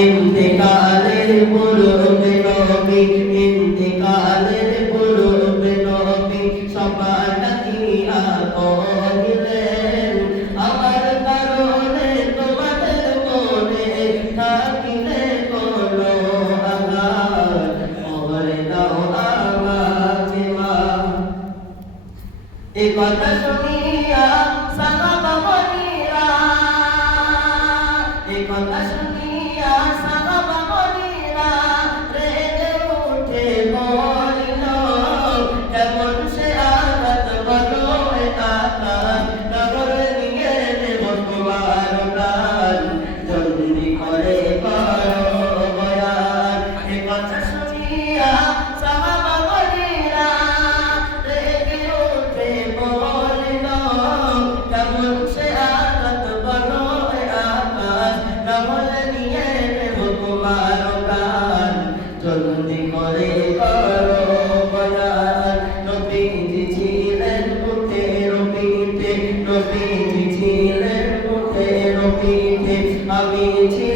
ইন্তেকালের পূর্বে নবী, ইন্তেকালের পূর্বে নবী সবার ডাকিয়া কহিলেন, আমার কারণে তোমাদের মনে থাকিলে কোনো আঘাত, করে দাও আমাকে মাফ। এ কথা শুনিয়া সাহাবা বনিরা, এ কথা শুনিয়া সাহাবা বনিরা রেগে উঠে বলিল, কেমন সে আঘাত বলো এ আঘাত, নগর নিয়ে নেব তোমার প্রাণ, জলদি করে করো বয়ান। এ কথা শুনিয়া সাহাবা বনিরা রেগে উঠে বলিল, কেমন সে আঘাত বলো এ আঘাত, নগর নিয়ে নেব তোমার প্রাণ, জলদি করে করো বয়ান। নবীজি ছিলেন উটের পিঠে, নবীজি ছিলেন উটের পিঠে, আমি ছিলাম